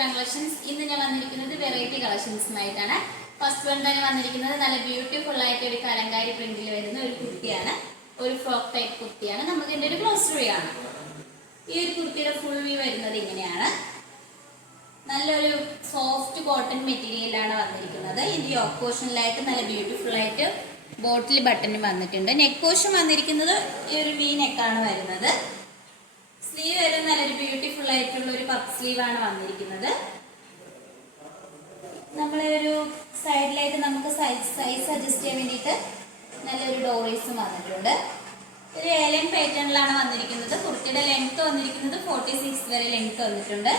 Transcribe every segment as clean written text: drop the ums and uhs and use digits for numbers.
Ikram collections. ഇന്ന് ഞാൻ വന്നിരിക്കുന്നത് വെറൈറ്റി കളക്ഷൻസുമായിട്ടാണ്. ഫസ്റ്റ് വൺ തന്നെ വന്നിരിക്കുന്നത് നല്ല ബ്യൂട്ടിഫുൾ ആയിട്ട് ഒരു കലങ്കാരി പ്രിന്റിൽ വരുന്ന ഒരു കുർത്തിയാണ്. ഒരു ഫ്രോക്ക് ടൈപ്പ് കുർത്തിയാണ്. നമുക്ക് ഇതിന്റെ ഒരു ക്ലോസ് വ്യൂ ആണ്. ഈ ഒരു കുർത്തിയുടെ ഫുൾ വ്യൂ വരുന്നത് ഇങ്ങനെയാണ്. നല്ലൊരു സോഫ്റ്റ് കോട്ടൺ മെറ്റീരിയലാണ് വന്നിരിക്കുന്നത്. ഇതിന്റെ യോക്ക് പോർഷനിലായിട്ട് നല്ല ബ്യൂട്ടിഫുൾ ആയിട്ട് ബോട്ടിൽ ബട്ടൺ വന്നിട്ടുണ്ട്. നെക്ക് പോർഷൻ വന്നിരിക്കുന്നത് ഈ ഒരു വി നെക്കാണ് വരുന്നത്. സ്ലീവ് വരുന്ന നല്ലൊരു ബ്യൂട്ടിഫുൾ ആയിട്ടുള്ള ഒരു പഫ് സ്ലീവ് ആണ് വന്നിരിക്കുന്നത്. നമ്മളൊരു സൈഡിലായിട്ട് നമുക്ക് സൈസ് അഡ്ജസ്റ്റ് ചെയ്യാൻ വേണ്ടിയിട്ട് നല്ലൊരു ഡോറീസും വന്നിട്ടുണ്ട്. ഒരു ഏലൻ പാറ്റേണിലാണ് വന്നിരിക്കുന്നത്. കുർത്തിയുടെ ലെങ്ത് വന്നിരിക്കുന്നത് 46 വരെ ലെങ്ത് വന്നിട്ടുണ്ട്.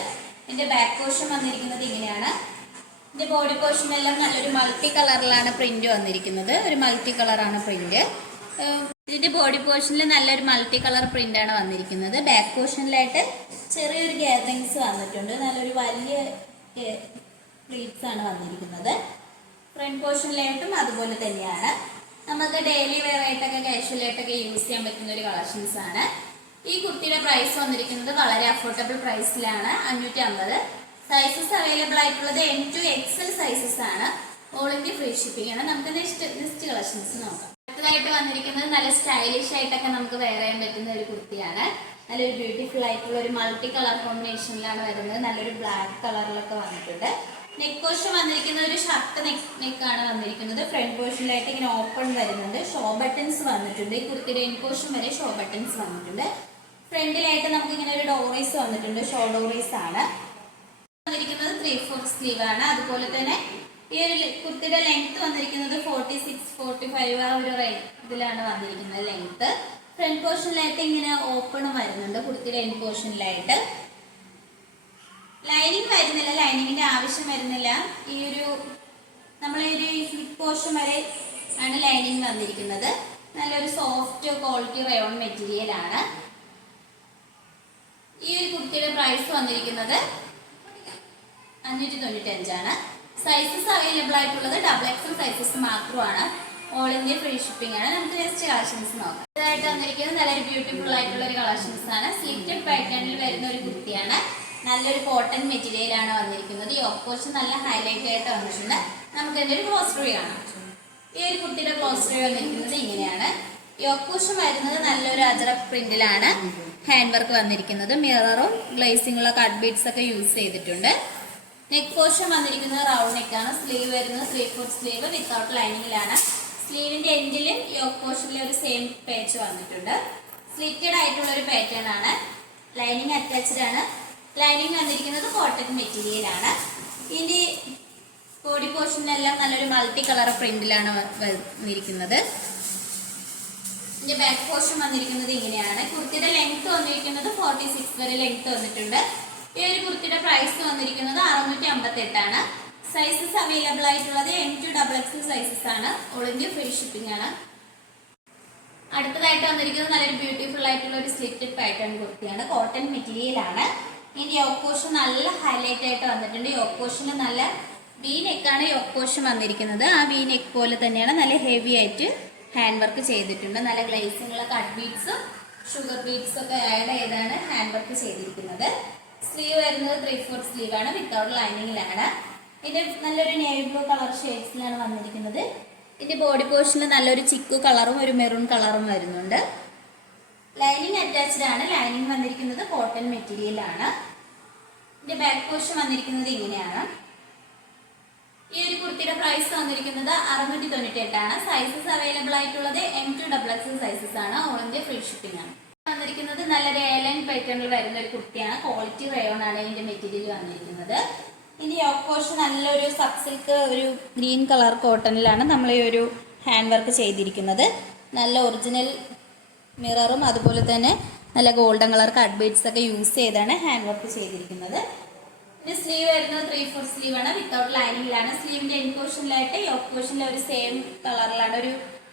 ഇതിന്റെ ബാക്ക് പോർഷൻ വന്നിരിക്കുന്നത് ഇങ്ങനെയാണ്. ഇതിന്റെ ബോഡി പോർഷനെല്ലാം നല്ലൊരു മൾട്ടി കളറിലാണ് പ്രിന്റ് വന്നിരിക്കുന്നത്. ഒരു മൾട്ടി കളറാണ് പ്രിന്റ്. ഇതിന്റെ ബോഡി പോർഷനിൽ നല്ലൊരു മൾട്ടി കളർ പ്രിന്റ് ആണ് വന്നിരിക്കുന്നത്. ബാക്ക് പോർഷനിലായിട്ട് ചെറിയൊരു ഗ്യാദറിങ്സ് വന്നിട്ടുണ്ട്. നല്ലൊരു വലിയ പ്ലീറ്റ്സ് ആണ് വന്നിരിക്കുന്നത്. ഫ്രണ്ട് പോർഷനിലായിട്ടും അതുപോലെ തന്നെയാണ്. നമുക്ക് ഡെയിലി വെയർ ആയിട്ടൊക്കെ കാഷ്വൽ ആയിട്ടൊക്കെ യൂസ് ചെയ്യാൻ പറ്റുന്ന ഒരു കളക്ഷൻസ് ആണ്. ഈ കുർത്തിയുടെ പ്രൈസ് വന്നിരിക്കുന്നത് വളരെ അഫോർഡബിൾ പ്രൈസിലാണ്. 550. സൈസസ് അവൈലബിൾ ആയിട്ടുള്ളത് M to XL സൈസസ് ആണ്. ഓൾ ഇന്ത്യ ഫ്രീ ഷിപ്പിംഗ് ആണ്. നമുക്ക് നെക്സ്റ്റ് കളക്ഷൻസ് നോക്കാം. അടുത്തതായിട്ട് വന്നിരിക്കുന്നത് നല്ല സ്റ്റൈലിഷ് ആയിട്ടൊക്കെ നമുക്ക് വെയർ ചെയ്യാൻ പറ്റുന്ന ഒരു കുർത്തിയാണ്. നല്ലൊരു ബ്യൂട്ടിഫുൾ ആയിട്ടുള്ള ഒരു മൾട്ടി കളർ കോമ്പിനേഷനിലാണ് വരുന്നത്. നല്ലൊരു ബ്ലാക്ക് കളറിലൊക്കെ വന്നിട്ടുണ്ട്. നെക്ക് പോർഷൻ വന്നിരിക്കുന്നത് ഒരു ഷർട്ട് നെക്കാണ് വന്നിരിക്കുന്നത്. ഫ്രണ്ട് പോർഷനിലായിട്ട് ഇങ്ങനെ ഓപ്പൺ വരുന്നുണ്ട്. ഷോ ബട്ടൺസ് വന്നിട്ടുണ്ട്. ഈ കുർത്തിയുടെ എൻ പോർഷൻ വരെ ഷോ ബട്ടൺസ് വന്നിട്ടുണ്ട്. ഫ്രണ്ടിലായിട്ട് നമുക്ക് ഇങ്ങനെ ഒരു ഡോറീസ് വന്നിട്ടുണ്ട്. ഷോ ഡോറീസ് ആണ് വന്നിരിക്കുന്നത്. 3/4 സ്ലീവ് ആണ്. അതുപോലെ തന്നെ ഈ ഒരു കുർത്തിയുടെ ലെങ്ത് വന്നിരിക്കുന്നത് 46-45 ആ ഒരു ഇതിലാണ് വന്നിരിക്കുന്നത് ലെങ്ത്. ഫ്രണ്ട് പോർഷനിലായിട്ട് ഇങ്ങനെ ഓപ്പണും വരുന്നുണ്ട്. കുർത്തിയുടെ എൻ പോർഷനിലായിട്ട് ലൈനിങ് വരുന്നില്ല. ലൈനിങ്ങിന്റെ ആവശ്യം വരുന്നില്ല. ഈ ഒരു നമ്മളെ ഒരു ഹിപ്പ് പോർഷൻ വരെ ആണ് ലൈനിങ് വന്നിരിക്കുന്നത്. നല്ലൊരു സോഫ്റ്റ് ക്വാളിറ്റി റയോൺ മെറ്റീരിയൽ ആണ്. ഈ ഒരു കുർത്തിയുടെ പ്രൈസ് വന്നിരിക്കുന്നത് 595 ആണ്. സൈസസ് അവൈലബിൾ ആയിട്ടുള്ളത് XXL സൈസസ് മാത്രമാണ്. ഓൾ ഇന്ത്യ ഫ്രീ ഷിപ്പിംഗ് ആണ്. നമുക്ക് നെക്സ്റ്റ് കളക്ഷൻസ് നോക്കാം. ഇതായിട്ട് വന്നിരിക്കുന്നത് നല്ലൊരു ബ്യൂട്ടിഫുൾ ആയിട്ടുള്ള ഒരു കളക്ഷൻസ് ആണ്. സ്ലിറ്റഡ് പാറ്റേണിൽ വരുന്ന ഒരു കുർത്തിയാണ്. നല്ലൊരു കോട്ടൺ മെറ്റീരിയൽ ആണ് വന്നിരിക്കുന്നത്. യോക്ക് പോർഷൻ നല്ല ഹൈലൈറ്റ് ആയിട്ട് വന്നിട്ടുണ്ട്. നമുക്ക് ഇതിന്റെ ഒരു ക്ലോസ് വ്യൂ കാണാം. ഈ ഒരു കുർത്തിയുടെ ക്ലോസ് വ്യൂ വന്നിരിക്കുന്നത് ഇങ്ങനെയാണ്. യോക്ക് പോർഷൻ വരുന്നത് നല്ലൊരു അജറക് പ്രിന്റിലാണ് ഹാൻഡ് വർക്ക് വന്നിരിക്കുന്നത്. മിററും ഗ്ലേസിംഗുള്ള കട്ട് ബീഡ്സ് ഒക്കെ യൂസ് ചെയ്തിട്ടുണ്ട്. നെക്ക് പോർഷൻ വന്നിരിക്കുന്നത് റൗണ്ട് നെക്കാണ്. സ്ലീവ് വരുന്നത് 3/4 സ്ലീവ് വിത്തൗട്ട് ലൈനിങ്ങിലാണ്. സ്ലീവിന്റെ എൻഡിലും യോക്ക് പോർഷനിലെ ഒരു സെയിം പാച്ച് വന്നിട്ടുണ്ട്. സ്ലിറ്റഡ് ആയിട്ടുള്ള ഒരു പാറ്റേൺ ആണ്. ലൈനിങ് അറ്റാച്ച്ഡ് ആണ്. ലൈനിങ് വന്നിരിക്കുന്നത് കോട്ടൺ മെറ്റീരിയൽ ആണ്. ഇതിന്റെ ബോഡി പോർഷനിലെല്ലാം നല്ലൊരു മൾട്ടി കളർ പ്രിന്റിലാണ് വന്നിരിക്കുന്നത്. ഇതിന്റെ ബാക്ക് പോർഷൻ വന്നിരിക്കുന്നത് ഇങ്ങനെയാണ്. കുർത്തിയുടെ ലെങ്ത് വന്നിരിക്കുന്നത് 46 വരെ ലെങ്ത് വന്നിട്ടുണ്ട്. ഈ ഒരു കുർത്തിയുടെ പ്രൈസ് വന്നിരിക്കുന്നത് 658 ആണ്. സൈസസ് അവൈലബിൾ ആയിട്ടുള്ളത് M to XXL സൈസസ് ആണ്. ഓൾ ഇന്ത്യ ഫ്രീ ഷിപ്പിംഗ് ആണ്. അടുത്തതായിട്ട് വന്നിരിക്കുന്നത് നല്ലൊരു ബ്യൂട്ടിഫുൾ ആയിട്ടുള്ള ഒരു സ്ലിറ്റഡ് പാറ്റേൺ കുർത്തിയാണ്. കോട്ടൺ മെറ്റീരിയൽ ആണ്. ഇതിന്റെ യോക്ക് പോർഷൻ നല്ല ഹൈലൈറ്റ് ആയിട്ട് വന്നിട്ടുണ്ട്. യോക്ക് പോർഷനിൽ നല്ല വി നെക്കാണ് യോക്ക് പോർഷൻ വന്നിരിക്കുന്നത്. ആ വി നെക്ക് പോലെ തന്നെയാണ് നല്ല ഹെവി ആയിട്ട് ഹാൻഡ് വർക്ക് ചെയ്തിട്ടുണ്ട്. നല്ല ഗ്ലേസിംഗുള്ള കട്ട് ബീഡ്സും ഷുഗർ ബീഡ്സും ഒക്കെ ആഡ് ചെയ്താണ് ഹാൻഡ് വർക്ക് ചെയ്തിരിക്കുന്നത്. സ്ലീവ് വരുന്നത് 3/4 സ്ലീവ് ആണ്. വിത്തൗട്ട് ലൈനിങ്ങിലാണ്. ഇതിന്റെ നല്ലൊരു നേവി ബ്ലൂ കളർ ഷെയ്ഡ്സിലാണ് വന്നിരിക്കുന്നത്. ഇതിന്റെ ബോഡി പോർഷനിൽ നല്ലൊരു ചിക്കു കളറും ഒരു മെറൂൺ കളറും വരുന്നുണ്ട്. ലൈനിങ് അറ്റാച്ച്ഡ് ആണ്. ലൈനിങ് വന്നിരിക്കുന്നത് കോട്ടൺ മെറ്റീരിയൽ ആണ്. ഇതിന്റെ ബാക്ക് പോർഷൻ വന്നിരിക്കുന്നത് ഇങ്ങനെയാണ്. ഈ ഒരു കുർത്തിയുടെ പ്രൈസ് വന്നിരിക്കുന്നത് 698 ആണ്. സൈസസ് അവൈലബിൾ ആയിട്ടുള്ളത് M to XXL സൈസസ് ആണ്. ഓൾ ഇന്ത്യ ഫ്രീ ഷിപ്പിംഗ് ആണ്. വന്നിരിക്കുന്നത് നല്ലൊരു ഏലൻ പാറ്റേണിൽ വരുന്ന ഒരു കുർത്തിയാണ്. ക്വാളിറ്റി റയോൺ ആണ് ഇതിന്റെ മെറ്റീരിയൽ വന്നിരിക്കുന്നത്. ഇതിന്റെ യോക്ക് പോർഷൻ നല്ലൊരു സബ് സിൽക്ക് ഒരു ഗ്രീൻ കളർ കോട്ടണിലാണ് നമ്മൾ ഈ ഒരു ഹാൻഡ് വർക്ക് ചെയ്തിരിക്കുന്നത്. നല്ല ഒറിജിനൽ മിററും അതുപോലെ തന്നെ നല്ല ഗോൾഡൻ കളർ കട്ട് ബീഡ്സ് ഒക്കെ യൂസ് ചെയ്താണ് ഹാൻഡ് വർക്ക് ചെയ്തിരിക്കുന്നത്. ഇതിന്റെ സ്ലീവ് വരുന്നത് 3/4 സ്ലീവ് ആണ്. വിത്തൗട്ട് ലൈനിങ്ങിലാണ്. സ്ലീവിന്റെ എൻ പോർഷനിലായിട്ട് യോക്ക് പോർഷനിലെ ഒരു സെയിം കളറിലാണ് ഒരു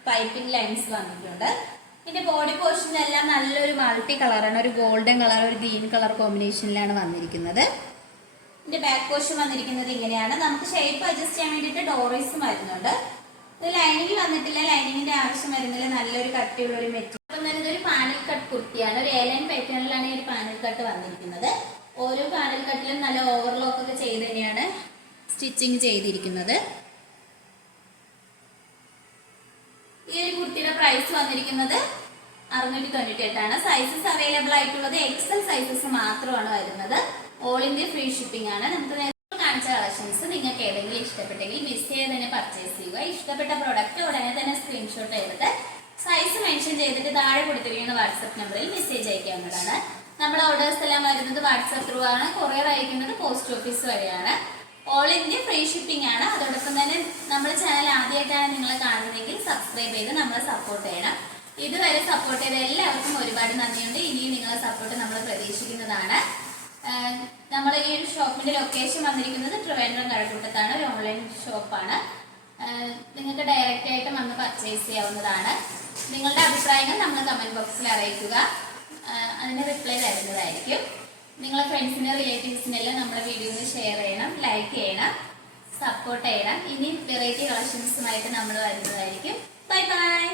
പൈപ്പിംഗ് ലൈൻസ് വന്നിട്ടുണ്ട്. ഇതിന്റെ ബോഡി പോർഷനിലെല്ലാം നല്ലൊരു മൾട്ടി കളറാണ്. ഒരു ഗോൾഡൻ കളർ ഒരു ഗ്രീൻ കളർ കോമ്പിനേഷനിലാണ് വന്നിരിക്കുന്നത്. ഇതിന്റെ ബാക്ക് പോർഷൻ വന്നിരിക്കുന്നത് ഇങ്ങനെയാണ്. നമുക്ക് ഷേപ്പ് അഡ്ജസ്റ്റ് ചെയ്യാൻ വേണ്ടിയിട്ട് ഡോറീസും വരുന്നുണ്ട്. ഇത് ലൈനിങ് വന്നിട്ടില്ല. ലൈനിങ്ങിന്റെ ആവശ്യം വരുന്നില്ല. നല്ലൊരു കട്ടിയുള്ള ഒരു മെറ്റീരിയൽ. അപ്പം തന്നെ ഇതൊരു പാനൽ കട്ട് കുർത്തിയാണ്. ഒരു ഏലൻ പാറ്റേണിലാണ് ഈ ഒരു പാനൽ കട്ട് വന്നിരിക്കുന്നത്. ഓരോ പാനൽ കട്ടിലും നല്ല ഓവർലോക്ക് ഒക്കെ ചെയ്ത് തന്നെയാണ് സ്റ്റിച്ചിങ് ചെയ്തിരിക്കുന്നത്. ഈ ഒരു കുർത്തിയുടെ പ്രൈസ് വന്നിരിക്കുന്നത് 698 ആണ്. സൈസസ് അവൈലബിൾ ആയിട്ടുള്ളത് എക്സൽ സൈസസ് മാത്രമാണ് വരുന്നത്. ഓൾ ഇന്ത്യ ഫ്രീ ഷിപ്പിംഗ് ആണ്. നമുക്ക് കാണിച്ച കളക്ഷൻസ് നിങ്ങൾക്ക് ഏതെങ്കിലും ഇഷ്ടപ്പെട്ടെങ്കിൽ മിസ് ചെയ്ത് തന്നെ പർച്ചേസ് ചെയ്യുക. ഇഷ്ടപ്പെട്ട പ്രൊഡക്റ്റ് ഉടനെ തന്നെ സ്ക്രീൻഷോട്ട് എടുത്ത് സൈസ് മെൻഷൻ ചെയ്തിട്ട് താഴെ കൊടുത്തിരിക്കുന്ന വാട്സ്ആപ്പ് നമ്പറിൽ മെസ്സേജ് അയക്കാവുന്നതാണ്. നമ്മുടെ ഓർഡേഴ്സ് എല്ലാം വരുന്നത് വാട്സ്ആപ്പ് ത്രൂ ആണ്. കൊറിയർ അയക്കുന്നത് പോസ്റ്റ് ഓഫീസ് വഴിയാണ്. ഓൾ ഇന്ത്യ ഫ്രീ ഷിപ്പിംഗ് ആണ്. അതോടൊപ്പം തന്നെ നമ്മുടെ ചാനൽ ആദ്യമായിട്ടാണ് നിങ്ങൾ കാണുന്നതെങ്കിൽ സബ്സ്ക്രൈബ് ചെയ്ത് നമ്മളെ സപ്പോർട്ട് ചെയ്യണം. ഇതുവരെ സപ്പോർട്ട് ചെയ്ത എല്ലാവർക്കും ഒരുപാട് നന്ദിയുണ്ട്. ഇനിയും നിങ്ങളെ സപ്പോർട്ട് നമ്മൾ പ്രതീക്ഷിക്കുന്നതാണ്. നമ്മൾ ഈ ഒരു ഷോപ്പിന്റെ ലൊക്കേഷൻ വന്നിരിക്കുന്നത് ട്രിവാൻഡ്രം കഴക്കൂട്ടത്താണ്. ഒരു ഓൺലൈൻ ഷോപ്പാണ്. നിങ്ങൾക്ക് ഡയറക്റ്റ് ആയിട്ട് വന്ന് പർച്ചേസ് ചെയ്യാവുന്നതാണ്. നിങ്ങളുടെ അഭിപ്രായങ്ങൾ നമ്മൾ കമന്റ് ബോക്സിൽ അറിയിക്കുക. അതിന് റിപ്ലൈ തരുന്നതായിരിക്കും. നിങ്ങളെ ഫ്രണ്ട്സിനെ റിലേറ്റീവ്സിനെല്ലാം നമ്മുടെ വീഡിയോയിൽ ഷെയർ ചെയ്യണം, ലൈക്ക് ചെയ്യണം, സപ്പോർട്ട് ചെയ്യണം. ഇനി വെറൈറ്റി കളക്ഷൻസുമായിട്ട് നമ്മൾ വരുന്നതായിരിക്കും. Bye bye.